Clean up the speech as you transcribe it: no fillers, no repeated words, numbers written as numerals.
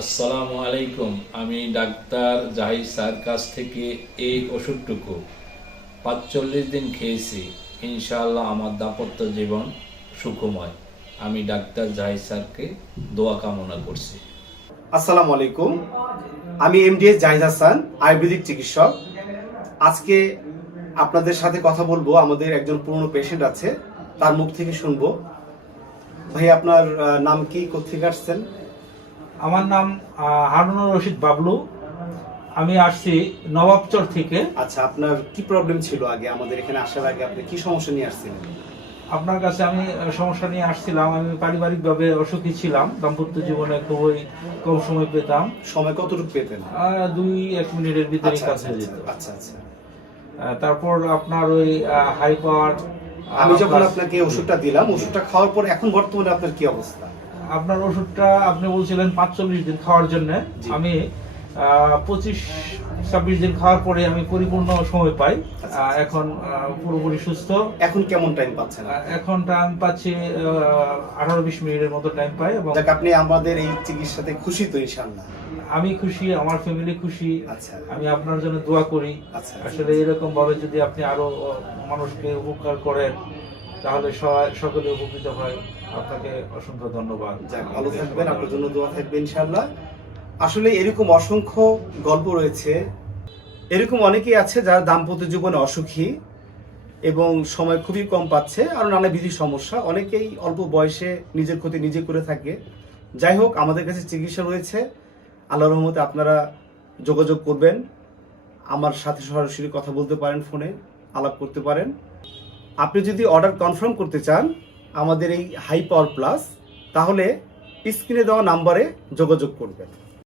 আসসালামু আলাইকুম। আমি ডাক্তার জাহিদ স্যার কাছ থেকে এই ওষুধটুকু ৪৫ দিন খেয়েছি। ইনশাআল্লাহ আমার দাম্পত্য জীবন সুখময়। আমি ডাক্তার জাহিদ স্যারকে দোয়া কামনা করছি। আসসালামু আলাইকুম। আমি এমডিএস জাহিদ হাসান, আয়ুর্বেদিক চিকিৎসক। আজকে আপনাদের সাথে কথা বলবো। আমাদের একজন পুরনো পেশেন্ট আছে, তার মুখ থেকে শুনবো। ভাই, আপনার নাম কি, কোথেকে আসছেন? আমার নাম হারুনুর রশিদ বাবলু। আমি আসছি নবাবচর থেকে। আচ্ছা, আপনার কি প্রবলেম ছিল আগে? আমাদের এখানে আসার আগে আপনি কি সমস্যা নিয়ে আসছিলেন? আপনার কাছে আমি সমস্যা নিয়ে আসছিলাম। আমি পারিবারিকভাবে অসুখী ছিলাম। দাম্পত্য জীবনে খুবই কম সময় পেতাম। সময় কতটুকু পেতেন? 2-1 মিনিটের ভিতরে কাজ হয়ে যেত। আচ্ছা আচ্ছা। তারপর আপনার ওই হাই পাওয়ার, আমি যখন আপনাকে ওষুধটা দিলাম, ওষুধটা খাওয়ার পর এখন বর্তমানে আপনার কি অবস্থা? আপনার ওষুধটা আপনি বলছিলেন ৪৫ দিন খাওয়ার জন্য। আমি 25-26 দিন খাওয়ার পরে আমি পরিপূর্ণ সময় পাই। এখন পুরোপুরি সুস্থ। এখন কেমন টাইম পাচ্ছেন? এখন টাইম পাচ্ছি 18-20 মিনিটের মতো টাইম পাই। এবং আপনি আমাদের এই চিকিৎসাতে খুশি তো? ইনশাআল্লাহ আমি খুশি, আমার ফ্যামিলি খুশি। আচ্ছা, আমি আপনার জন্য দোয়া করি। আচ্ছা। আসলে এরকম ভাবে যদি আপনি আরো মানুষকে উপকার করেন তাহলে সকলে উপকৃত হয়। আপনাকে অসংখ্য ধন্যবাদ। ভালো থাকবেন, আপনার জন্য দোয়া থাকবে ইনশাআল্লাহ। আসলে এরকম অসংখ্য গল্প রয়েছে। এরকম অনেকেই আছে যারা দাম্পত্য জীবনে অসুখী এবং সময় খুবই কম পাচ্ছে, আর নানাবিধ সমস্যা। অনেকেই অল্প বয়সে নিজের ক্ষতি নিজে করে থাকে। যাই হোক, আমাদের কাছে চিকিৎসা রয়েছে। আল্লাহর রহমতে আপনারা যোগাযোগ করবেন, আমার সাথে সরাসরি কথা বলতে পারেন, ফোনে আলাপ করতে পারেন। আপনি যদি অর্ডার কনফার্ম করতে চান আমাদের এই হাই পাওয়ার প্লাস, তাহলে স্ক্রিনে দেওয়া নাম্বারে যোগাযোগ করবেন।